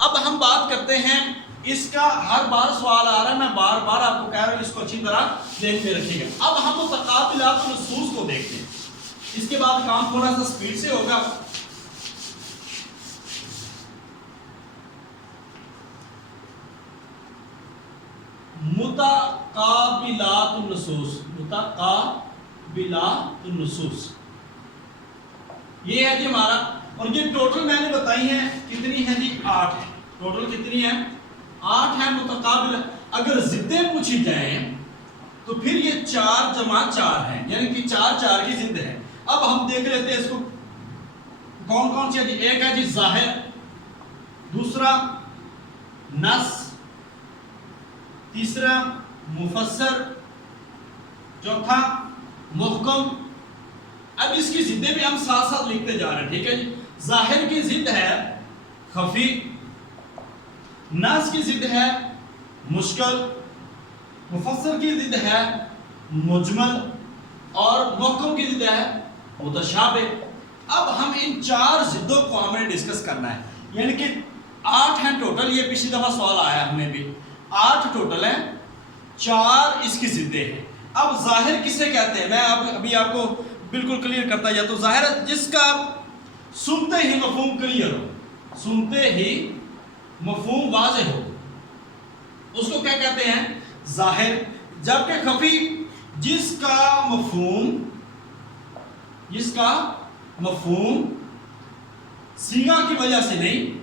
اب ہم بات کرتے ہیں اس کا، ہر بار سوال آ رہا ہے، میں بار بار آپ کو کہہ رہا ہوں اس کو اچھی طرح ذہن میں رکھیے گا۔ اب ہم متقابلات النصوص کو دیکھتے ہیں، اس کے بعد کام تھوڑا سا سپیڈ سے ہوگا۔ متقابلات النصوص، متقابلات النصوص یہ ہے جی ہمارا، اور یہ ٹوٹل میں نے بتائی ہیں کتنی ہیں جی؟ 8 ہے۔ ٹوٹل کتنی ہے؟ 8 ہے متقابل۔ اگر ضدیں پوچھی جائیں تو پھر یہ 4 جمع 4 ہیں، یعنی کہ 4 کی ضد ہے۔ اب ہم دیکھ لیتے ہیں اس کو کون کون سی ہے جی۔ ایک ہے جی ظاہر، دوسرا نص، تیسرا مفسر، چوتھا محکم۔ اب اس کی ضدیں بھی ہم ساتھ ساتھ لکھتے جا رہے ہیں، ٹھیک ہے جی۔ ظاہر کی ضد ہے خفی، نص کی ضد ہے مشکل، مفسر کی ضد ہے مجمل، اور محکم کی ضد ہے متشابہ۔ اب ہم ان 4 ضدوں کو ہمیں ڈسکس کرنا ہے، یعنی کہ 8 ہیں ٹوٹل، یہ پچھلی دفعہ سوال آیا ہمیں بھی، 8 ٹوٹل ہیں، 4 اس کی ضدیں ہیں۔ اب ظاہر کسے کہتے ہیں؟ میں ابھی آپ کو بالکل کلیئر کرتا جاتا ہوں۔ ظاہر جس کا سنتے ہی مفہوم کلیئر ہو، سنتے ہی مفہوم واضح ہو، اس کو کیا کہتے ہیں؟ ظاہر۔ جبکہ خفی جس کا مفہوم صیغہ کی وجہ سے نہیں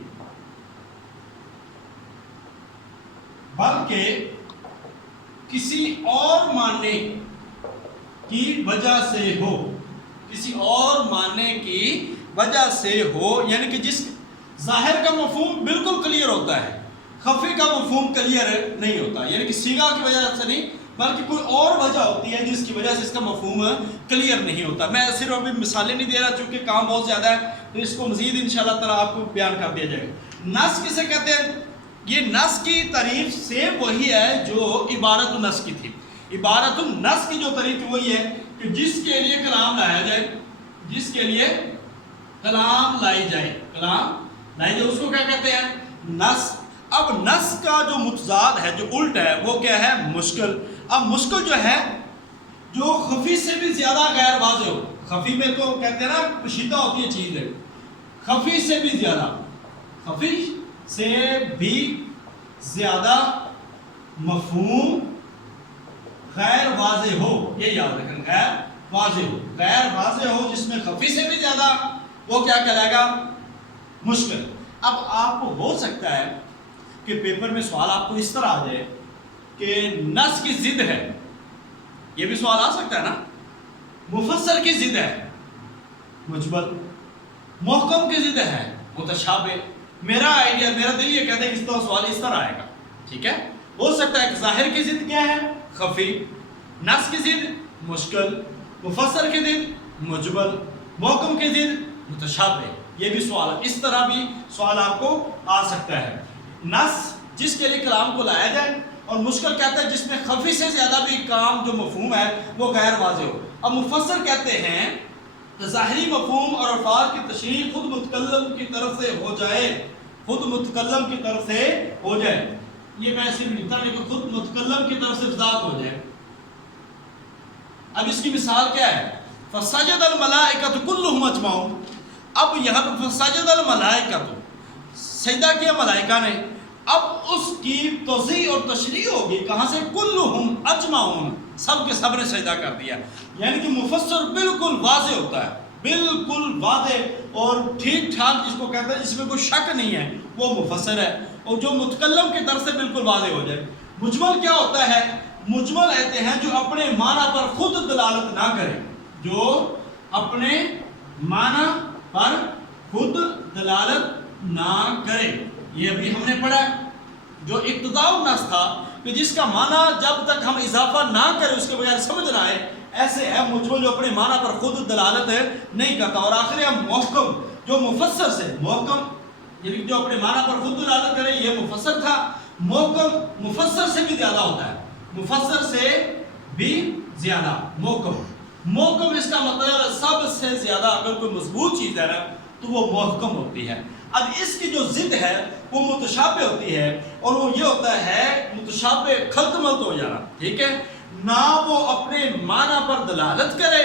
بلکہ کسی اور معنی کی وجہ سے ہو، کسی اور معنی کی وجہ سے ہو، یعنی کہ جس ظاہر کا مفہوم بالکل کلیئر ہوتا ہے، خفی کا مفہوم کلیئر نہیں ہوتا، یعنی کہ صیغہ کی وجہ سے نہیں بلکہ کوئی اور وجہ ہوتی ہے جس کی وجہ سے اس کا مفہوم کلیئر نہیں ہوتا۔ میں صرف ابھی مثالیں نہیں دے رہا چونکہ کام بہت زیادہ ہے، تو اس کو مزید انشاءاللہ تعالیٰ آپ کو بیان کر دیا جائے گا۔ نص کسے کہتے ہیں؟ یہ نص کی تعریف سیم وہی ہے جو عبارت النص کی تھی۔ عبارت النص کی جو تعریف وہی ہے کہ جس کے لیے کلام لایا جائے، جس کے لیے کلام لائی جائے، اس کو کیا کہتے ہیں؟ نص۔ اب نص کا جو متضاد ہے، جو الٹ ہے، وہ کیا ہے؟ مشکل۔ اب مشکل جو ہے، جو خفی سے بھی زیادہ غیر واضح ہو، خفی میں تو کہتے ہیں نا پوشیدہ ہوتی ہے چیز ہے، خفی سے بھی زیادہ مفہوم غیر واضح ہو، یہ یاد رکھیں، غیر واضح ہو جس میں خفی سے بھی زیادہ، وہ کیا کہلائے گا؟ مشکل۔ اب آپ کو ہو سکتا ہے کہ پیپر میں سوال آپ کو اس طرح آ جائے کہ نص کی ضد ہے، یہ بھی سوال آ سکتا ہے نا، مفسر کی ضد ہے مجمل، محکم کی ضد ہے متشابہ۔ میرا دل یہ کہتا ہے کہ اس طرح سوال اس طرح آئے گا، ٹھیک ہے۔ ہو سکتا ہے کہ ظاہر کی ضد کیا ہے؟ خفی، نص کی ضد مشکل، مفسر کی ضد مجمل، محکم کی ضد متشابہ۔ یہ بھی سوال، اس طرح بھی سوال آپ کو آ سکتا ہے۔ نص جس کے لیے کلام کو لایا جائے، اور مشکل کہتا ہے جس میں خفی سے زیادہ بھی کام جو مفہوم ہے وہ غیر واضح ہو۔ اب مفسر کہتے ہیں کہ ظاہری مفہوم اور الفاظ کی تشریح خود متکلم کی طرف سے ہو جائے، یہ میں صرف لکھتا نہیں کہ خود متکلم کی طرف سے ذات ہو جائے۔ اب اس کی مثال کیا ہے؟ فسجد الملائکۃ کلھم اجمعون۔ اب یہاں پہ فسجد الملائکۃ، سجدہ کیا ملائکہ نے، اب اس کی توضیح اور تشریح ہوگی کہاں سے؟ کلھم اجمعون، سب کے سب نے سجدہ کر دیا، یعنی کہ مفسر بالکل واضح ہوتا ہے، بالکل واضح اور ٹھیک ٹھاک، جس کو کہتے ہیں جس میں کوئی شک نہیں ہے، وہ مفسر ہے، اور جو متکلم کی طرف سے بالکل واضح ہو جائے۔ مجمل کیا ہوتا ہے؟ مجمل کہتے ہیں جو اپنے معنی پر خود دلالت نہ کرے، جو اپنے معنی پر خود دلالت نہ کرے۔ یہ ابھی ہم نے پڑھا ہے، جو ابتداء النص تھا کہ جس کا معنی جب تک ہم اضافہ نہ کریں اس کے بغیر سمجھ نہ آئے، ایسے ہے مجمل جو اپنے معنی پر خود دلالت نہیں کرتا۔ اور آخری ہے محکم، جو مفسر سے، محکم یعنی جو اپنے معنی پر خود دلالت کرے، یہ مفسر تھا۔ محکم مفسر سے بھی زیادہ ہوتا ہے، مفسر سے بھی زیادہ محکم اس کا مطلب ہے سب سے زیادہ اگر کوئی مضبوط چیز ہے نا تو وہ محکم ہوتی ہے۔ اب اس کی جو ضد ہے وہ متشابہ ہوتی ہے، اور وہ یہ ہوتا ہے متشابہ خلط ملط ہو جانا، ٹھیک ہے، نہ وہ اپنے معنی پر دلالت کرے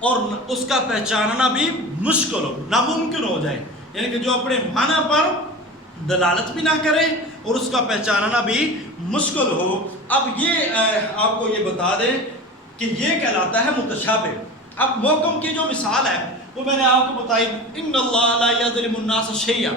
اور اس کا پہچاننا بھی مشکل ہو، ناممکن ہو جائے، یعنی کہ جو اپنے معنی پر دلالت بھی نہ کرے اور اس کا پہچاننا بھی مشکل ہو۔ اب یہ آپ کو یہ بتا دیں کہ یہ کہلاتا ہے متشابہ۔ اب محکم کی جو مثال ہے وہ میں نے آپ کو بتائی، ان اللہ لا یظلم الناس شیئا۔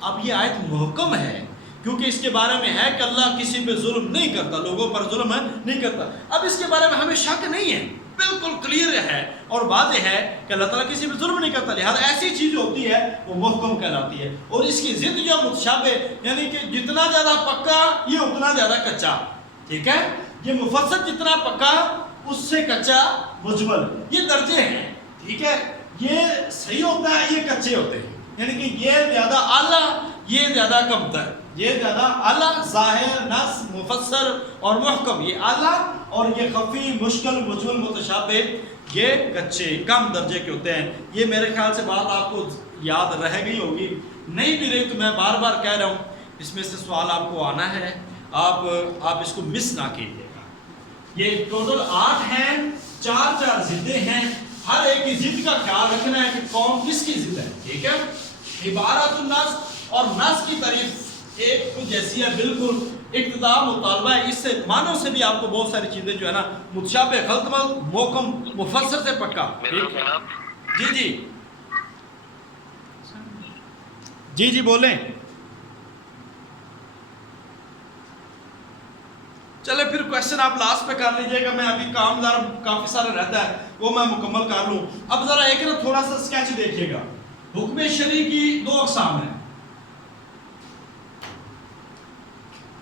اب یہ آیت محکم ہے کیونکہ اس کے بارے میں ہے کہ اللہ کسی پہ ظلم نہیں کرتا، لوگوں پر ظلم نہیں کرتا۔ اب اس کے بارے میں ہمیں شک نہیں ہے، بالکل کلیئر ہے اور واضح ہے کہ اللہ تعالیٰ کسی پہ ظلم نہیں کرتا، لہذا ایسی چیز ہوتی ہے وہ محکم کہلاتی ہے۔ اور اس کی ضد جو متشابہ، یعنی کہ جتنا زیادہ پکا یہ اتنا زیادہ کچا، ٹھیک ہے، یہ مفصل جتنا پکا اس سے کچا مجمل، یہ درجے ہیں، ٹھیک ہے، یہ صحیح ہوتا ہے، یہ کچے ہوتے ہیں، یعنی کہ یہ زیادہ اعلیٰ یہ زیادہ کمتر، یہ زیادہ اعلیٰ ظاہر نص مفسر اور محکم یہ اعلیٰ، اور یہ خفی مشکل مجمل متشابہ یہ کچے کم درجے کے ہوتے ہیں۔ یہ میرے خیال سے بات آپ کو یاد رہ گئی ہوگی، نہیں بھی رہی تو میں بار بار کہہ رہا ہوں، اس میں سے سوال آپ کو آنا ہے، آپ اس کو مس نہ کیجیے گا۔ یہ ٹوٹل 8 ہیں، 4 ضدیں ہیں، ہر ایک کی ضد کا خیال رکھنا ہے کہ کون کس کی ضد ہے، ٹھیک ہے۔ عبارت النص اور نص کی تعریف ایک جیسی ہے، بالکل اقتضاء مطالبہ ہے، اس سے معنوں سے بھی آپ کو بہت ساری چیزیں جو ہے نا متشابہ خلط ملط محکم مفسر سے پکا، ٹھیک ہے۔ جی بولیں، چلے پھر کوشچن آپ لاسٹ پہ کر لیجئے گا، میں ابھی کام کافی سارا رہتا ہے وہ میں مکمل کر لوں۔ اب ذرا ایک نا تھوڑا سا سکیچ دیکھیے گا۔ حکم شرعی کی 2 اقسام ہیں،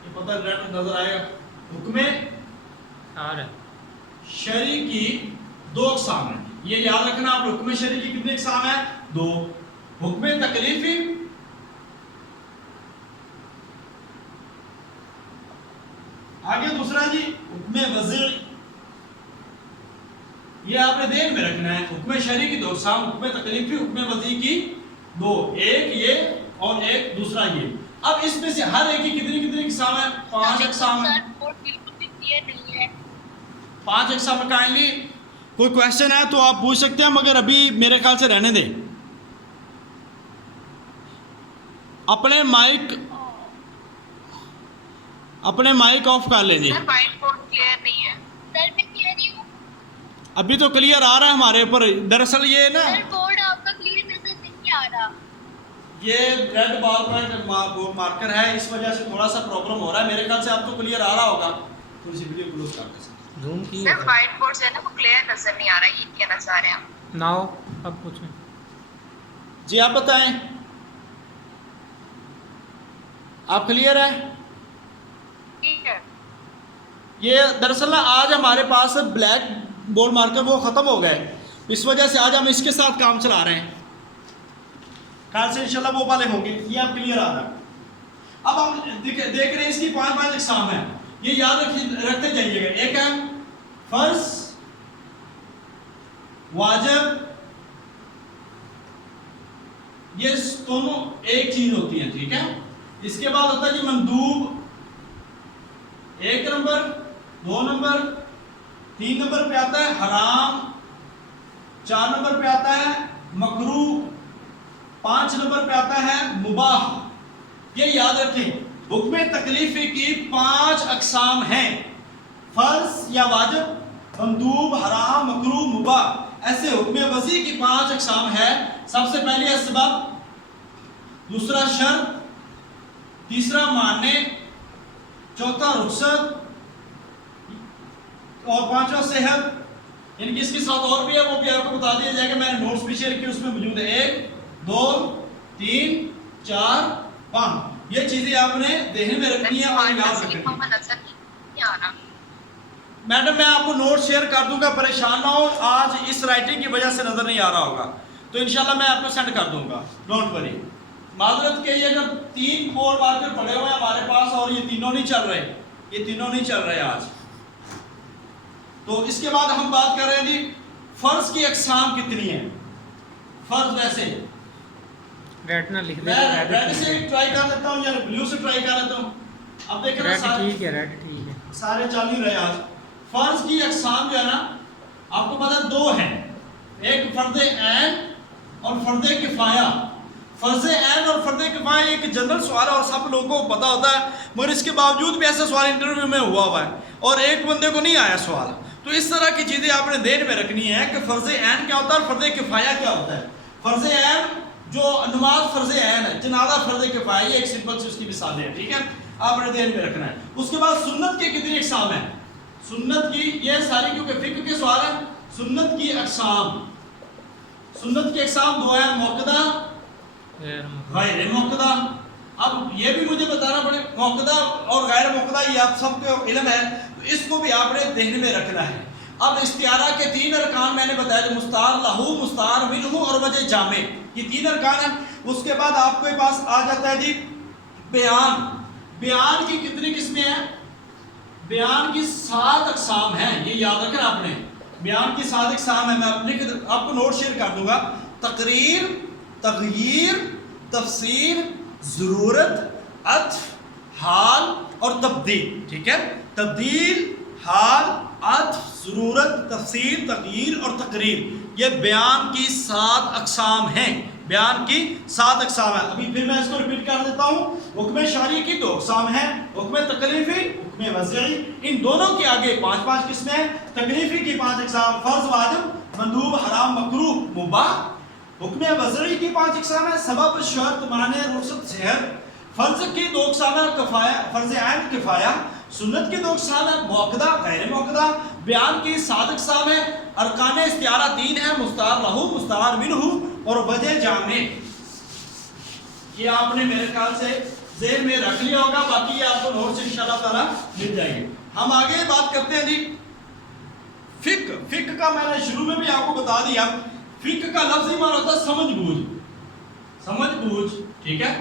یہ پتہ نظر آئے گا، حکم شرعی کی 2 اقسام ہیں، یہ یاد رکھنا آپ، حکم شرعی کی کتنی اقسام ہیں؟ 2۔ حکم تکلیفی آگے دوسرا جی حکم وضعی، یہ آپ نے ذہن میں رکھنا ہے، حکم شرعی کی 2 اقسام، حکم تکلیفی، حکم وضعی کی 2، ایک یہ اور ایک دوسرا یہ۔ اب اس میں سے ہر ایک کی کتنی اقسام ہیں؟ 5 اقسام ہیں، 5 اقسام میں کائنڈلی کوئی کویشچن ہے تو آپ پوچھ سکتے ہیں، مگر ابھی میرے خیال سے رہنے دیں۔ اپنے مائک آف کر لیں جی، ابھی تو کلیئر آ رہا ہے ہمارے اوپر، دراصل یہ نا یہ ریڈ بال پوائنٹ مارکر ہے، اس وجہ سے تھوڑا سا پرابلم ہو رہا ہے، میرے خیال سے آپ کو کلیئر آ رہا ہوگا، تھوڑی سی ویڈیو کلوز کر کے زوم کی ہے، وائٹ بورڈ سے نا وہ کلیئر نظر نہیں آ رہا، یہ کہنا چاہ رہے ہیں ناؤ۔ اب پوچھیں جی، آپ بتائیں، آپ کلیئر ہے؟ ٹھیک ہے۔ یہ دراصل آج ہمارے پاس بلیک بورڈ مارکر وہ ختم ہو گئے، اس وجہ سے آج ہم اس کے ساتھ کام چلا رہے ہیں، خیال سے انشاءاللہ وہ والے ہوں گے، یہ آپ کلیئر آ رہا ہے۔ اب ہم دیکھ رہے ہیں اس کی 5 اقسام ہیں، یہ یاد رکھتے جائیے گا۔ ایک ہے فرض، واجب، یہ دونوں ایک چیز ہوتی ہیں، ٹھیک ہے۔ اس کے بعد ہوتا ہے جی مندوب، 1 نمبر، 2 نمبر، 3 نمبر پہ آتا ہے حرام، 4 نمبر پہ آتا ہے مکروہ، 5 نمبر پہ آتا ہے مباح۔ یہ یاد رکھیں، حکم تکلیفی کی 5 اقسام ہیں، فرض یا واجب، مندوب، حرام، مکروہ، مباح۔ ایسے حکم وضعی کی 5 اقسام ہے، سب سے پہلی ہے سبب، دوسرا شرط، تیسرا مانع، چوتھا رخصت اور 5واں صحت، یعنی کہ اس کے ساتھ اور بھی ہے، وہ بھی آپ کو بتا دیا جائے گا، میں نے نوٹس بھی شیئر کیے، اس میں موجود ہے 1 2 3 4 5، یہ چیزیں آپ نے ذہن میں رکھنی ہے اور یاد رکھنی ہے۔ میڈم میں آپ کو نوٹ شیئر کر دوں گا، پریشان نہ ہو، آج اس رائٹنگ کی وجہ سے نظر نہیں آ رہا ہوگا تو انشاءاللہ میں آپ کو سینڈ کر دوں گا، ڈونٹ وری۔ معذرت کہ یہ جو 3 بورڈ مارکر پڑے ہوئے ہیں ہمارے پاس اور یہ تینوں نہیں چل رہے آج۔ تو اس کے بعد ہم بات کر رہے ہیں جی فرض کی اقسام کتنی ہیں۔ فرض ویسے ریڈ نہ لکھ دیں. میں ریڈ سے ٹرائی کر لیتا ہوں یا بلو سے ٹرائی کر لیتا ہوں. اب دیکھیں نا ریڈ سارے ٹھیک ہے, ریڈ ٹھیک ہے. سارے چل نہیں رہے آج. فرض کی اقسام جو ہے نا آپ کو پتہ دو ہیں, ایک فرض عین اور فرض کفایہ. فرض عین اور فرض کفایہ ایک جنرل سوال ہے اور سب لوگوں کو پتہ ہوتا ہے, مگر اس کے باوجود بھی ایسا سوال انٹرویو میں ہوا ہے اور ایک بندے کو نہیں آیا سوال. تو اس طرح کی چیزیں آپ نے ذہن میں رکھنی ہے کہ فرض عین کیا ہوتا ہے اور فرض کفایہ کیا ہوتا ہے. فرض عین جو نماز فرض عین ہے, جنازہ فرض کفایہ, یہ ایک سمپل سی اس کی مثالیں ہیں, ٹھیک ہے, آپ نے ذہن میں رکھنا ہے. اس کے بعد سنت کے کتنی اقسام ہیں, سنت کی یہ ساری کیونکہ فقہ کے سوال ہیں. سنت کی اقسام, سنت کی اقسام دو ہیں, موقدہ غیر موقدہ. اب یہ بھی مجھے بتانا پڑے, موقدہ اور غیر موقدہ یہ آپ سب کو علم ہے, تو اس کو بھی آپ نے ذہن میں رکھنا ہے. اب استعارہ کے تین ارکان میں نے بتایا, جو مستعار لہو, مستعار منہ اور وجہ جامع, یہ تین ارکان ہیں. اس کے بعد آپ کے پاس آ جاتا ہے جی بیان. بیان کی کتنی قسمیں ہیں, بیان کی 7 اقسام ہیں, یہ یاد رکھنا آپ نے. بیان کی 7 اقسام ہیں, میں آپ کو نوٹ شیئر کر دوں گا. تقریر, تغییر, تفسیر, ضرورت, عطف, حال اور تبدیل. ٹھیک ہے, تبدیل, حال, عطف, ضرورت, تفسیر, تغییر اور تقریر, یہ بیان کی 7 اقسام ہیں. بیان کی 7 اقسام ہیں. ابھی پھر میں اس کو ریپیٹ کر دیتا ہوں. حکم شرعی کی 2 اقسام ہیں, حکم تکلیفی, حکم وضعی. ان دونوں کے آگے 5 قسمیں ہیں. تکلیفی کی 5 اقسام, فرض, واجب, مندوب, حرام, مکروہ, مباح. حکم وضعی کی 5 اقسام ہیں, سبب, شرط, مانع, رخصت, صحت. فرض کی 2 اقسام ہیں, کفایہ, فرض عین, کفایہ. سنت کی 2 اقسام ہیں, موقدہ, غیر موقدہ. بیان کی 7 اقسام ہیں. ارکان استعارہ 3 ہیں, مستعار لہو, مستعار منہ اور وجہ جامع. یہ آپ نے میرے خیال سے ذہن میں رکھ لیا ہوگا, باقی یہ آپ کو نوٹ سے انشاءاللہ تعالی مل جائیں گے. ہم آگے بات کرتے ہیں جی فقہ. فقہ کا میں نے شروع میں بھی آپ کو بتا دیا, فقہ کا لفظی معنی ہوتا ہے سمجھ بوجھ, سمجھ بوجھ. ٹھیک ہے,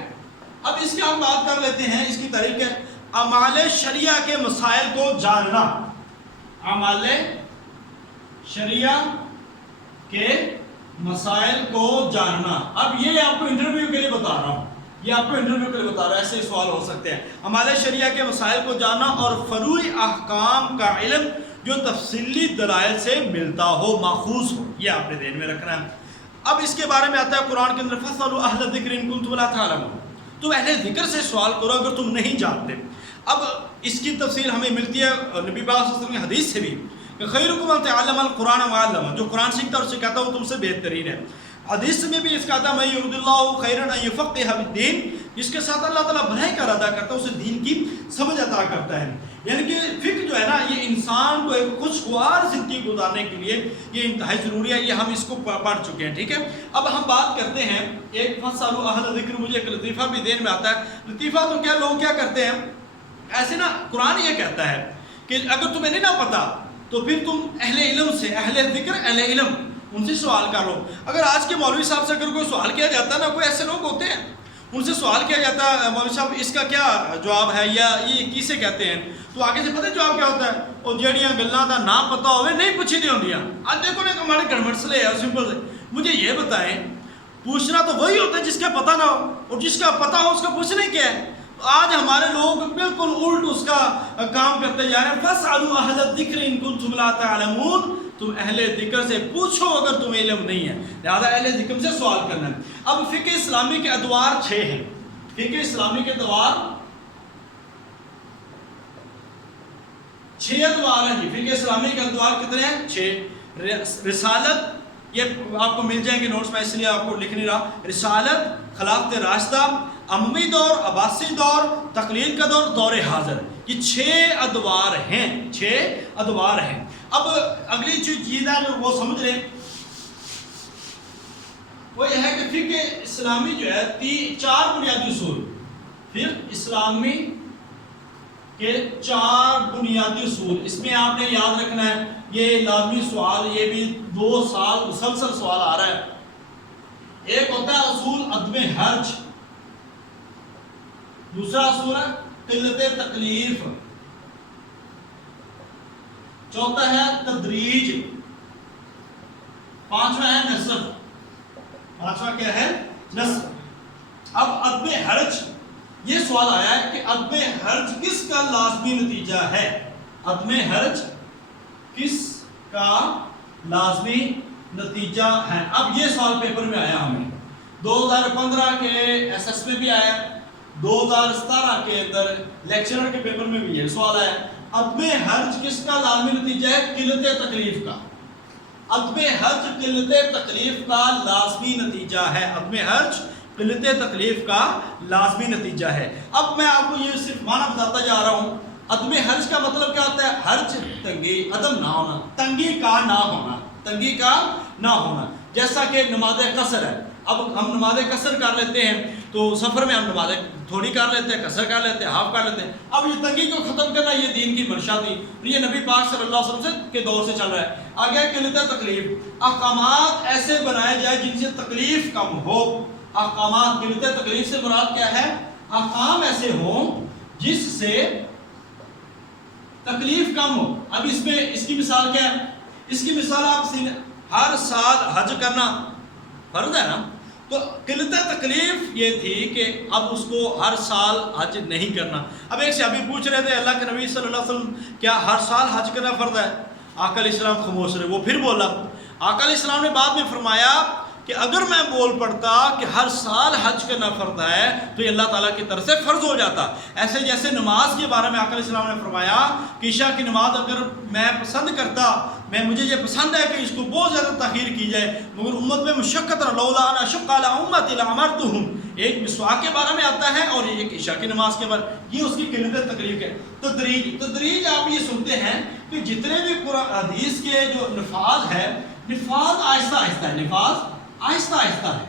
اب اس کی ہم بات کر لیتے ہیں. اس کی طریق ہے اعمال شریعہ کے مسائل کو جاننا. اعمال شریعہ کے مسائل کو جاننا. اب یہ آپ کو انٹرویو کے لیے بتا رہا ہوں, یہ آپ کو انٹرویو کے لیے بتا رہا ہوں, ایسے سوال ہو سکتے ہیں. اعمال شریعہ کے مسائل کو جاننا اور فروعی احکام کا علم جو تفصیلی دلائل سے ملتا ہو, ماخوذ ہو, یہ آپ نے ذہن میں رکھنا ہے. اب اس کے بارے میں آتا ہے قرآن کے اندر فَاسْأَلُوا أَهْلَ الذِّكْرِ إِن كُنتُمْ لَا تَعْلَمُونَ, تو اہل ذکر سے سوال کرو اگر تم نہیں جانتے. اب اس کی تفصیل ہمیں ملتی ہے نبی پاک صلی اللہ علیہ وسلم کی حدیث سے بھی کہ خیرکم من تعلم القرآن وعلمہ, جو قرآن سیکھتا ہے اور سکھاتا ہے وہ تم سے بہترین ہے. حدیث میں بھی اس کا آتا ہے من یرد اللہ خیرا ان یفقہہ فی الدین, جس کے ساتھ اللہ تعالیٰ بھلائی کا ارادہ کرتا ہے اسے دین کی سمجھ عطا کرتا ہے. یعنی کہ فقہ جو ہے نا یہ انسان کو ایک خوشگوار زندگی گزارنے کے لیے یہ انتہائی ضروری ہے. یہ ہم اس کو پڑھ چکے ہیں. ٹھیک ہے, اب ہم بات کرتے ہیں ایک فَاسْأَلُوا أَهْلَ الذِّكْرِ. مجھے ایک لطیفہ بھی ذہن میں آتا ہے. لطیفہ تو کیا لوگ کیا کرتے ہیں, ایسے نا قرآن یہ کہتا ہے کہ اگر تمہیں نہیں نہ پتا تو پھر تم اہل علم سے, اہل ذکر, اہل علم, ان سے سوال کر لو. اگر آج کے مولوی صاحب سے اگر کوئی سوال کیا جاتا ہے نا, کوئی ایسے لوگ ہوتے ہیں ان سے سوال کیا جاتا ہے, مولوی صاحب اس کا کیا جواب ہے یا یہ کسے کہتے ہیں, تو آگے سے پتہ جواب کیا ہوتا ہے, اور جہڑیاں گلاں دا نام پتہ ہوئے نہیں پوچھی دی ہوندیاں. آج دیکھو نا ہمارے گڑ مسئلے ہے سمپل سے. مجھے یہ بتائیں, پوچھنا تو وہی ہوتا ہے جس کا پتہ نہ ہو, اور جس کا پتہ ہو اس کا پوچھنا ہی کیا ہے. آج ہمارے لوگ بالکل الٹ اس کا کام کرتے جا رہے ہیں. فَاسْأَلُوا أَهْلَ الذِّكْرِ إِن كُنتُمْ لَا تَعْلَمُونَ, تم اہل ذکر سے پوچھو اگر تمہیں علم نہیں ہے, لہذا اہل ذکر سے سوال کرنا ہے. اب فقہ اسلامی کے ادوار 6 ہیں. فقہ اسلامی کے ادوار 6 ادوار ہیں جی. فقہ اسلامی کے ادوار کتنے ہیں, 6. رسالت, یہ آپ کو مل جائیں گے نوٹس میں, اس لیے آپ کو لکھ نہیں رہا. رسالت, خلافت راشدہ, اموی دور, عباسی دور, تقلید کا دور, دور حاضر, یہ 6 ادوار ہیں. 6 ادوار ہیں. اب اگلی چیز ہے جو وہ سمجھ لیں, وہ یہ ہے کہ فقہ اسلامی جو ہے 4 بنیادی اصول. فقہ اسلامی کے 4 بنیادی اصول, اس میں آپ نے یاد رکھنا ہے, یہ لازمی سوال, یہ بھی 2 سال مسلسل سوال آ رہا ہے. ایک ہوتا ہے اصول عدم حرج, دوسرا اصول ہے قلت تکلیف, چوتھا ہے تدریج, 5واں ہے نسخ. 5واں کیا ہے, نسخ. اب عدم حرج، یہ سوال آیا ہے کہ عدم حرج کس کا لازمی نتیجہ ہے؟ عدم حرج کس کا لازمی نتیجہ ہے؟ اب یہ سوال پیپر میں آیا ہمیں 2015 کے ایس ایس میں بھی آیا، 2017 کے اندر لیکچرر کے پیپر میں بھی یہ سوال آیا، عدم حرج کس کا لازمی نتیجہ ہے؟ قلت تکلیف کا۔ عدم حرج قلت تکلیف کا لازمی نتیجہ ہے، عدم حرج قلت تکلیف کا لازمی نتیجہ ہے۔ اب میں آپ کو یہ صرف معنی بتاتا جا رہا ہوں۔ عدم حرج کا مطلب کیا ہوتا ہے؟ حرج تنگی، عدم نہ ہونا، تنگی کا نہ ہونا، تنگی کا نہ ہونا۔ جیسا کہ نماز قصر ہے، اب ہم نماز قصر کر لیتے ہیں تو سفر میں ہم نماز تھوڑی کر لیتے ہیں، قصر کر لیتے ہیں، ہاف کر لیتے ہیں۔ اب یہ تنگی کو ختم کرنا یہ دین کی منشا تھی، یہ نبی پاک صلی اللہ علیہ وسلم کے دور سے چل رہا ہے۔ آگے قلت تکلیف، احکامات ایسے بنائے جائے جن سے تکلیف کم ہو۔ احکامات، قلت تکلیف سے مراد کیا ہے؟ احکام ایسے ہوں جس سے تکلیف کم ہو۔ اب اس میں اس کی مثال کیا ہے؟ اس کی مثال آپ ہر سال حج کرنا فرض ہے نا، تو قلت تکلیف یہ تھی کہ اب اس کو ہر سال حج نہیں کرنا۔ اب ایک صحابی پوچھ رہے تھے اللہ کے نبی صلی اللہ علیہ وسلم کیا ہر سال حج کرنا فرض ہے؟ آقا علیہ السلام خاموش رہے، وہ پھر بولا، آقا علیہ السلام نے بعد میں فرمایا کہ اگر میں بول پڑتا کہ ہر سال حج کرنا فرض ہے تو یہ اللہ تعالیٰ کی طرف سے فرض ہو جاتا۔ ایسے جیسے نماز کے بارے میں آقا علیہ السلام نے فرمایا کہ عشاء کی نماز اگر میں پسند کرتا، مجھے یہ پسند ہے کہ اس کو بہت زیادہ تاخیر کی جائے، مگر امت میں مشقت لولا ان اشق علی امتی لامرتہم، ایک مسواک کے بارے میں آتا ہے اور ایک عشاء کی نماز کے بارے، یہ اس کی قلت تکلیف ہے۔ تدریج آپ یہ سنتے ہیں کہ جتنے بھی قرآن حدیث کے جو نفاذ ہے، نفاذ آہستہ آہستہ ہے، نفاذ آہستہ آہستہ ہے۔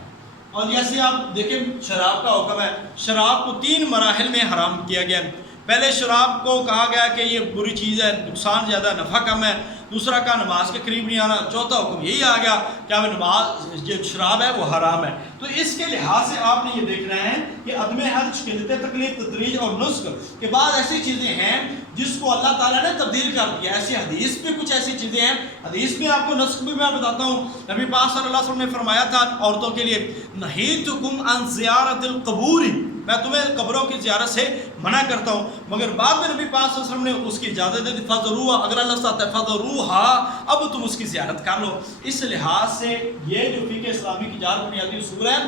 اور جیسے آپ دیکھیں شراب کا حکم ہے، شراب کو 3 مراحل میں حرام کیا گیا۔ پہلے شراب کو کہا گیا کہ یہ بری چیز ہے، نقصان زیادہ نفع کم ہے۔ دوسرا کا نماز کے قریب نہیں آنا۔ چوتھا حکم یہی آ گیا کہ اب نماز جو شراب ہے وہ حرام ہے۔ تو اس کے لحاظ سے آپ نے یہ دیکھنا ہے کہ عدم حرج، قلت تکلیف، تدریج اور نسخ کے بعد ایسی چیزیں ہیں جس کو اللہ تعالیٰ نے تبدیل کر دیا۔ ایسی حدیث میں کچھ ایسی چیزیں ہیں، حدیث میں آپ کو نسخ بھی میں بتاتا ہوں۔ نبی پاک صلی اللہ علیہ وسلم نے فرمایا تھا عورتوں کے لیے، نہیتکم عن زیارت القبور، میں تمہیں قبروں کی زیارت سے منع کرتا ہوں، مگر بعد میں نبی پاک صلی اللہ علیہ وسلم نے اس کی اجازت دے دی، فضروہا، اگر اللہ چاہتا ہے فضروہا، اب تم اس کی زیارت کر لو۔ اس لحاظ سے یہ جو فقہ اسلامی کی 4 بنیادی اصول ہیں،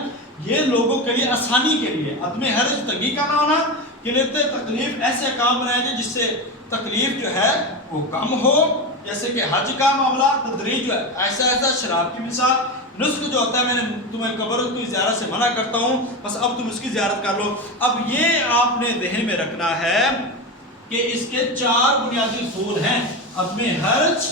یہ لوگوں کے لیے آسانی کے لیے، عدم حرج تنگی کا نہ ہونا، قلت تکلیف ایسے کام بنائے جائیں جس سے تکلیف جو ہے وہ کم ہو، جیسے کہ حج کا معاملہ، تدریج جو ہے ایسا ایسا، شراب کی مثال، نسخ جو ہوتا ہے میں نے تمہیں قبر کی زیارت سے منع کرتا ہوں، بس اب تم اس کی زیارت کر لو۔ اب یہ آپ نے ذہن میں رکھنا ہے کہ اس کے 4 بنیادی اصول ہیں، عدم حرج،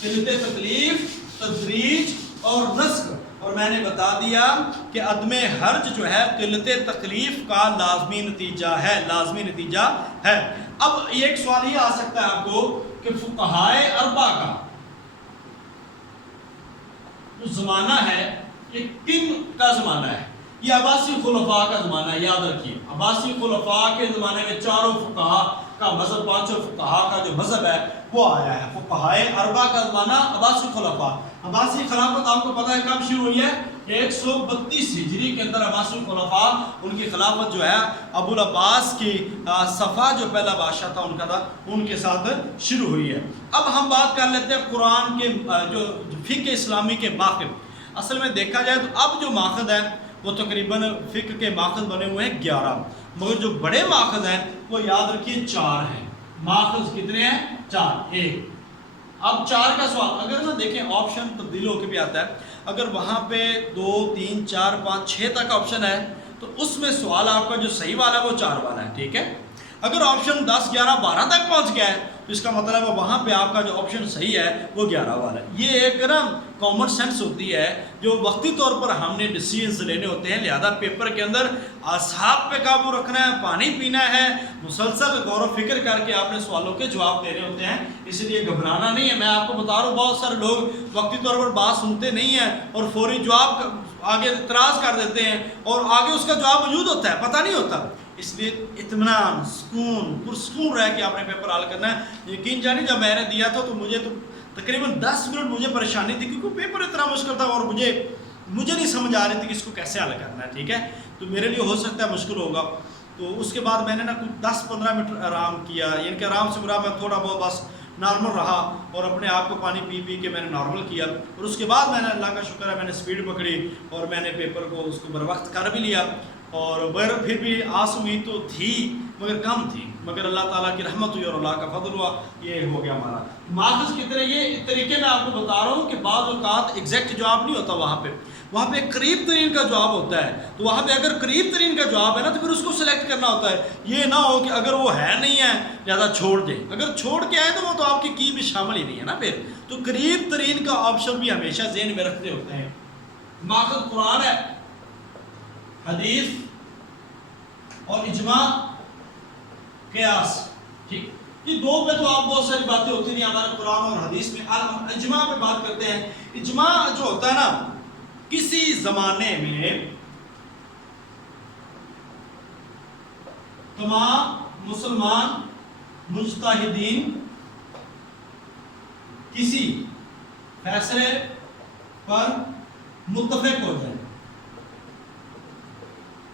قلت تکلیف، تدریج اور نسخ۔ اور میں نے بتا دیا کہ عدم حرج جو ہے قلت تکلیف کا لازمی نتیجہ ہے، لازمی نتیجہ ہے۔ اب ایک سوال یہ آ سکتا ہے آپ کو کہ فقہائے اربعہ کا جو زمانہ ہے یہ کن کا زمانہ ہے؟ یہ عباسی خلفاء کا زمانہ ہے، یاد رکھیے۔ عباسی خلفاء کے زمانے میں 4 فقہاء کا مذہب، 5 فقہاء کا جو مذہب ہے وہ آیا ہے۔ فقہائے اربعہ کا زمانہ عباسی خلفاء، عباسی خلافت آپ کو پتہ ہے کب شروع ہوئی ہے؟ 132 ہجری کے اندر عباسی خلفاء، ان کی خلافت جو ہے ابو العباس کی صفا جو پہلا بادشاہ تھا ان کا تھا، ان کے ساتھ شروع ہوئی ہے۔ اب ہم بات کر لیتے ہیں قرآن کے جو فقہ اسلامی کے ماخذ۔ اصل میں دیکھا جائے تو اب جو ماخذ ہیں وہ تقریباً فقہ کے ماخذ بنے ہوئے ہیں 11، مگر جو بڑے ماخذ ہیں وہ یاد رکھیے 4 ہیں۔ ماخذ کتنے ہیں؟ 4۔ ایک، اب 4 کا سوال اگر نہ دیکھیں آپشن تبدیل ہو کے بھی آتا ہے، اگر وہاں پہ 2 3 4 5 6 تک آپشن ہے تو اس میں سوال آپ کا جو صحیح والا ہے وہ 4 والا ہے، ٹھیک ہے۔ اگر آپشن 10 11 12 تک پہنچ گیا ہے تو اس کا مطلب ہے وہاں پہ آپ کا جو آپشن صحیح ہے وہ 11 والا ہے۔ یہ ایک نا کامن سینس ہوتی ہے جو وقتی طور پر ہم نے ڈیسیژنز لینے ہوتے ہیں، لہذا پیپر کے اندر اعصاب پہ قابو رکھنا ہے، پانی پینا ہے، مسلسل غور و فکر کر کے آپ نے سوالوں کے جواب دینے ہوتے ہیں، اس لیے گھبرانا نہیں ہے۔ میں آپ کو بتا رہا ہوں بہت سارے لوگ وقتی طور پر بات سنتے نہیں ہیں اور فوری جواب آگے اعتراض کر دیتے ہیں اور آگے اس کا جواب موجود ہوتا ہے، پتہ نہیں ہوتا۔ اس لیے اطمینان، سکون، پرسکون رہ کے آپ نے پیپر حل کرنا ہے۔ یقین جانی جب میں نے دیا تھا تو مجھے تو تقریباً 10 منٹ مجھے پریشانی تھی کیونکہ پیپر اتنا مشکل تھا اور مجھے نہیں سمجھ آ رہی تھی کہ اس کو کیسے حل کرنا ہے، ٹھیک ہے۔ تو میرے لیے ہو سکتا ہے مشکل ہوگا. تو اس کے بعد میں نے نا کچھ 10-15 منٹ آرام کیا، یعنی کہ آرام سے برا میں تھوڑا بہت بس نارمل رہا اور اپنے آپ کو پانی پی پی کے میں نے نارمل کیا. اور اس کے بعد میں نے اللہ کا شکر ہے میں نے سپیڈ پکڑی اور میں نے پیپر کو اس کو بر وقت کر بھی لیا. اور پھر بھی آس امید تو تھی مگر کم تھی، مگر اللہ تعالیٰ کی رحمت ہوئی اور اللہ کا فضل ہوا، یہ ہو گیا ہمارا. ماخذ کی طرح یہ طریقے میں آپ کو بتا رہا ہوں کہ بعض اوقات ایگزیکٹ جواب نہیں ہوتا وہاں پہ قریب ترین کا جواب ہوتا ہے. تو وہاں پہ اگر قریب ترین کا جواب ہے نا تو پھر اس کو سلیکٹ کرنا ہوتا ہے. یہ نہ ہو کہ اگر وہ ہے نہیں ہے لہٰذا چھوڑ دیں، اگر چھوڑ کے آئے تو وہ تو آپ کی میں شامل ہی نہیں ہے نا پھر. تو قریب ترین کا آپشن بھی ہمیشہ ذہن میں رکھتے ہوتے ہیں. ماخذ قرآن ہے، حدیث اور اجماع، قیاس. ٹھیک، یہ دو پہ تو آپ بہت ساری باتیں ہوتی نہیں ہمارے قرآن اور حدیث میں. اجماع پہ بات کرتے ہیں. اجماع جو ہوتا ہے نا، کسی زمانے میں تمام مسلمان مجتہدین کسی فیصلے پر متفق ہو جائے،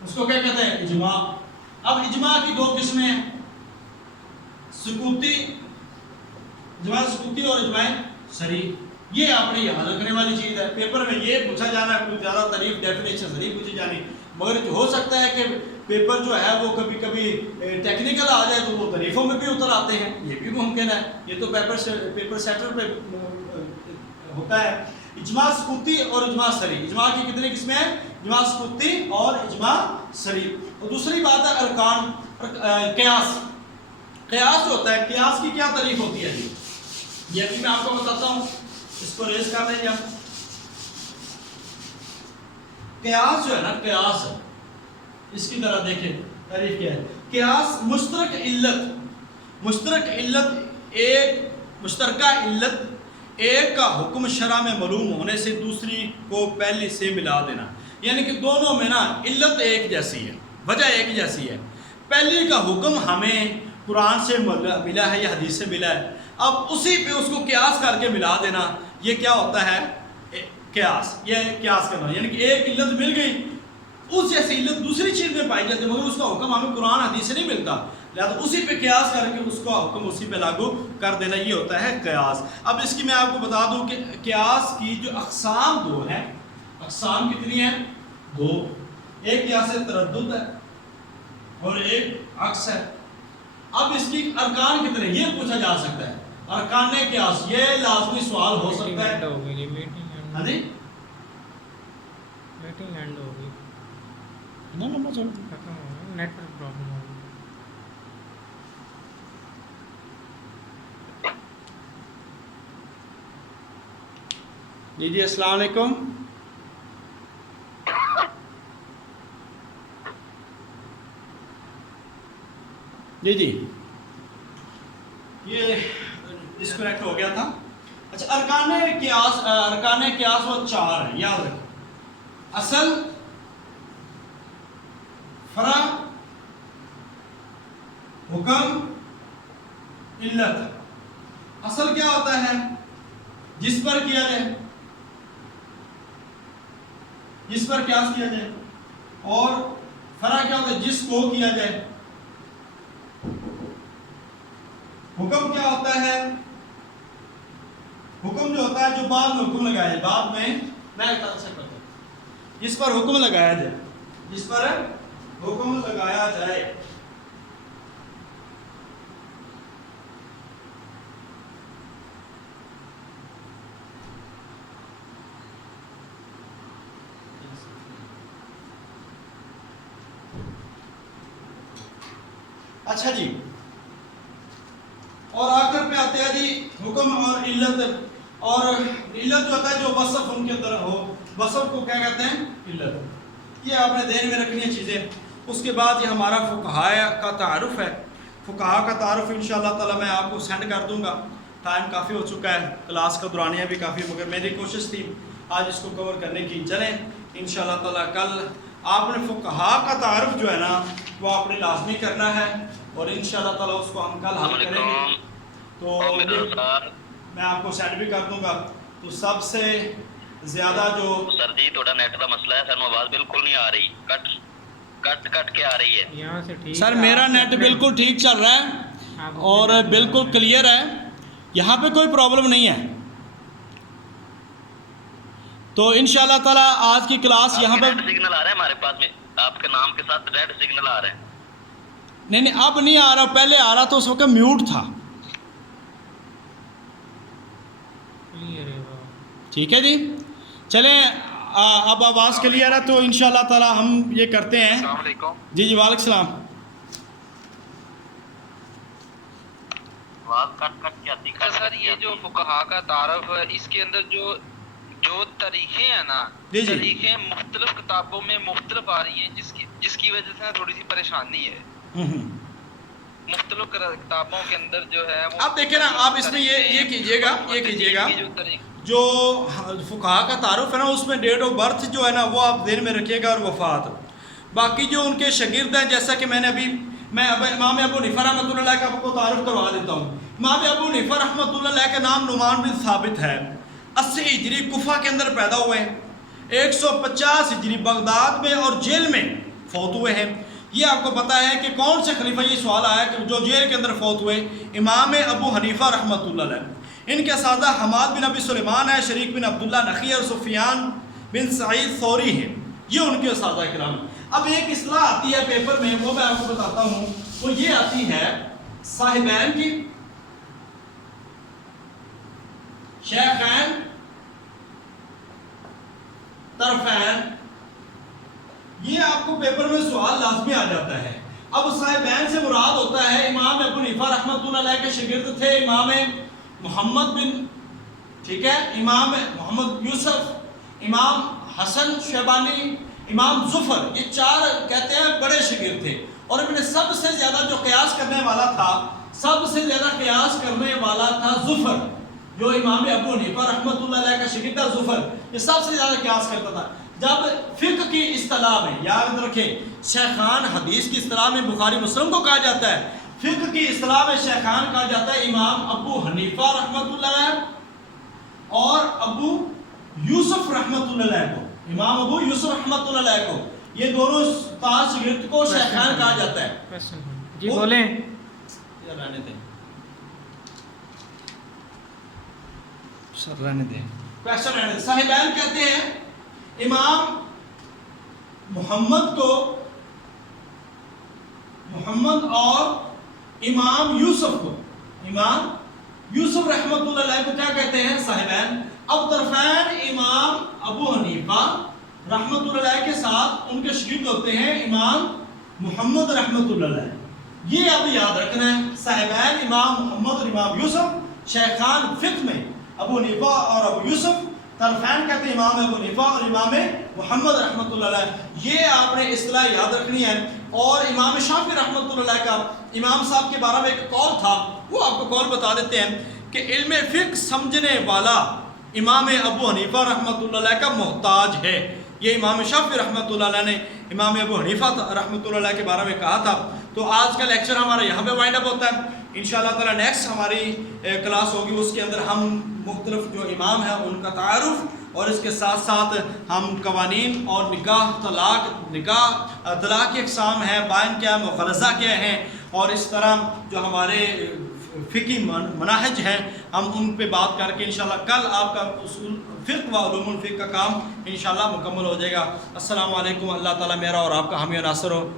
اس کو کیا کہتے ہیں؟ اجماع. اب اجماع کی دو قسمیں ہیں، سکوتی، اجماع سکوتی اور اجماع صریح. یہ آپ نے یاد رکھنے والی چیز ہے. پیپر میں یہ پوچھا جانا ہے، کچھ زیادہ تعریف ڈیفینیشن صریح پوچھی جانی، مگر ہو سکتا ہے کہ پیپر جو ہے وہ کبھی کبھی ٹیکنیکل آ جائے تو وہ تعریفوں میں بھی اتر آتے ہیں، یہ بھی ممکن ہے. یہ تو پیپر سیٹر پہ ہوتا ہے. اجماع سکوتی اور اجماع صریح. اجماع کی کتنی قسمیں ہیں؟ اجماع سکوتی اور اجماع صریح. اور دوسری بات ہے ارکان. قیاس. قیاس جو ہوتا ہے، قیاس کی کیا تعریف ہوتی ہے جی؟ یہ بھی میں آپ کو بتاتا ہوں، اس کو ریز کر دیں. قیاس جو ہے نا، قیاس اس کی طرح دیکھیں تعریف کیا ہے. قیاس مشترک علت ایک مشترکہ علت ایک کا حکم شرع میں معلوم ہونے سے دوسری کو پہلی سے ملا دینا. یعنی کہ دونوں میں نا علت ایک جیسی ہے، وجہ ایک جیسی ہے. پہلی کا حکم ہمیں قرآن سے ملا ہے یا حدیث سے ملا ہے، اب اسی پہ اس کو قیاس کر کے ملا دینا، یہ کیا ہوتا ہے؟ قیاس. یہ قیاس کرنا، یعنی کہ ایک علت مل گئی، اس جیسی علت دوسری چیز میں پائی جاتی ہے مگر اس کا حکم ہمیں قرآن حدیث سے نہیں ملتا، لہذا اسی پہ قیاس کر کے اس کا حکم اسی پہ لاگو کر دینا، یہ ہوتا ہے قیاس. اب اس کی میں آپ کو بتا دوں کہ قیاس کی جو اقسام دو ہیں. اقسام کتنی ہیں؟ دو. ایک قیاس تردد ہے اور ایک عکس ہے. اب اس کی ارکان کتنے، یہ پوچھا جا سکتا ہے. ارکان قیاس، یہ لازمی سوال ہو سکتا ہے. ہاں جی، میٹنگ اینڈ ہوگی، نا لمبا چلو. نیٹ ورک پرابلم ہوگی. جی السلام علیکم. جی یہ ڈسکنیکٹ ہو گیا تھا. اچھا، ارکان قیاس وہ چار ہیں، یاد رکھیں. اصل، فرع، حکم، علت. اصل کیا ہوتا ہے؟ جس پر کیا جائے، جس پر قیاس کیا جائے. اور فرع کیا ہوتا ہے؟ جس کو کیا جائے. حکم کیا ہوتا ہے؟ حکم جو ہوتا ہے جو بعد میں حکم لگایا جائے، بعد میں جس پر حکم لگایا جائے، جس پر حکم لگایا جائے. اچھا جی، اور آخر پہ آتے ہیں جی حکم اور علت. اور علت جو ہوتا ہے جو وصف ان کے اندر ہو، وصف کو کیا کہتے ہیں؟ علت. یہ آپ نے ذہن میں رکھنی ہے چیزیں. اس کے بعد یہ ہمارا فقہاء کا تعارف ہے. فقہاء کا تعارف انشاءاللہ تعالی میں آپ کو سینڈ کر دوں گا. ٹائم کافی ہو چکا ہے، کلاس کا دورانیہ بھی کافی، مگر میری کوشش تھی آج اس کو کور کرنے کی. چلیں انشاءاللہ تعالی کل آپ نے فقہاء کا تعارف جو ہے نا وہ آپ نے لازمی کرنا ہے، اور انشاءاللہ تعالی اس کو ہم کل حل کریں گے. تو میں آپ کو سینڈ بھی کر دوں گا. تو سب سے زیادہ جو سر جی تھوڑا نیٹ کا مسئلہ ہے، سانو آواز بالکل نہیں آ رہی، کٹ کٹ کٹ کے آ رہی ہے. یہاں سے ٹھیک سر ہے، میرا آپ نیٹ اپنے- بالکل ٹھیک چل رہا ہے آپ اپنے اور نیٹ پہ بالکل لگائیں۔ کلیئر ہے، یہاں پہ کوئی پرابلم نہیں ہے. تو ان شاء اللہ تعالیٰ آج کی کلاس یہاں پہ ریڈ سگنل آ رہا ہے ہمارے پاس میں، آپ کے نام کے ساتھ ریڈ سگنل آ رہا ہے. نہیں اب نہیں آ رہا، پہلے آ رہا تو اس وقت میوٹ تھا. کلیئر ہے بابا۔ ٹھیک ہے جی، چلیں اب آواز کلیئر ہے تو ان شاء اللہ تعالیٰ ہم یہ کرتے ہیں. السلام علیکم. جی وعلیکم السلام. آواز کٹ کٹ کے آتی ہے. سر یہ جو فقہا کا تعارف ہے، اس کے اندر جو طریقے ہیں نا، جی جی. طریقے مختلف کتابوں میں مختلف آ رہی ہیں، جس کی وجہ سے تھوڑی سی پریشانی ہے. مختلف کتابوں کے اندر جو ہے وہ اب دیکھیں نا، آپ اس میں یہ کیجئے گا جو فقہا کا تعارف ہے نا، اس میں ڈیٹ آف برتھ جو ہے نا وہ آپ ذہن میں رکھیے گا اور وفات. باقی جو ان کے شاگرد ہیں، جیسا کہ میں اب امام ابو حنیفہ رحمۃ اللہ علیہ کا آپ کو تعارف کروا دیتا ہوں. امام ابو حنیفہ رحمۃ اللہ علیہ کا نام نعمان بن ثابت ہے. 80 ہجری کوفہ کے اندر پیدا ہوئے ہیں، 150 ہجری بغداد میں اور جیل میں فوت ہوئے ہیں. یہ آپ کو پتا ہے کہ کون سے خلیفہ، یہ سوال آیا کہ جو جیل کے اندر فوت ہوئے، امام ابو حنیفہ رحمۃ اللہ علیہ. ان کے اساتذہ حماد بن ابی سلیمان ہے، شریک بن عبداللہ نخعی اور سفیان بن سعید ثوری ہیں. یہ ان کے اساتذہ کرام ہیں. اب ایک اصطلاح آتی ہے پیپر میں، وہ میں آپ کو بتاتا ہوں. وہ یہ آتی ہے صاحبین کی، شیخین، طرفین. یہ آپ کو پیپر میں سوال لازمی آ جاتا ہے. اب صاحبین سے مراد ہوتا ہے امام ابو حنیفہ رحمۃ اللہ علیہ کے شاگرد تھے امام محمد بن، ٹھیک ہے، امام محمد یوسف، امام حسن شیبانی، امام ظفر. یہ 4 کہتے ہیں بڑے شاگرد تھے. اور ان میں سب سے زیادہ جو قیاس کرنے والا تھا، سب سے زیادہ قیاس کرنے والا تھا ظفر، جو امام ابو حنیفہ رحمۃ اللہ علیہ کا شاگرد تھا. ظفر یہ سب سے زیادہ قیاس کرتا تھا. جب فقہ کی اصطلاح میں، یاد رکھیں، شیخان حدیث کی اصطلاح میں بخاری مسلم کو کہا جاتا ہے، فقہ کی اصطلاح میں شیخان کہا جاتا ہے امام ابو حنیفہ رحمۃ اللہ علیہ اور ابو یوسف رحمۃ اللہ علیہ کو. امام ابو یوسف رحمۃ اللہ علیہ کو، یہ دونوں استاد شاگرد کو شیخان کہا جاتا ہے. جی بولیں. رہنے دیں سر، رہنے دیں کویسچن رہنے دیں. صاحبین کہتے ہیں امام محمد کو، محمد اور امام یوسف کو، امام یوسف رحمۃ اللہ علیہ کو کیا کہتے ہیں؟ صاحبین. اب طرفین امام ابو حنیفہ رحمۃ اللہ علیہ کے ساتھ ان کے شاگرد ہوتے ہیں امام محمد رحمۃ اللہ علیہ. یہ اب یاد رکھنا ہے، صاحبین امام محمد اور امام یوسف، شیخان فقہ میں ابو حنیفہ اور ابو یوسف، طرفین کہتے ہیں امام ابو حنیفہ اور امام محمد رحمۃ اللہ علیہ. یہ آپ نے اصطلاح یاد رکھنی ہے. اور امام شافعی رحمۃ اللہ علیہ کا امام صاحب کے بارے میں ایک قول تھا، وہ آپ کو قول بتا دیتے ہیں کہ علم فقہ سمجھنے والا امام ابو حنیفہ رحمۃ اللہ علیہ کا محتاج ہے. یہ امام شافعی رحمۃ اللہ علیہ نے امام ابو حنیفہ رحمۃ اللہ علیہ کے بارے میں کہا تھا. تو آج کا لیکچر ہمارا یہاں پہ وائنڈ اپ ہوتا ہے. انشاءاللہ تعالی نیکسٹ ہماری کلاس ہوگی، اس کے اندر ہم مختلف جو امام ہیں ان کا تعارف، اور اس کے ساتھ ساتھ ہم قوانین اور نکاح، طلاق کی اقسام ہیں، بائن کیا ہے، مغلظہ کیا ہے، اور اس طرح جو ہمارے فقہی مناہج ہیں ہم ان پہ بات کر کے انشاءاللہ کل آپ کا اصول فقہ و علوم الفقہ کا کام انشاءاللہ مکمل ہو جائے گا. السلام علیکم. اللہ تعالیٰ میرا اور آپ کا حامی و ناصر ہو.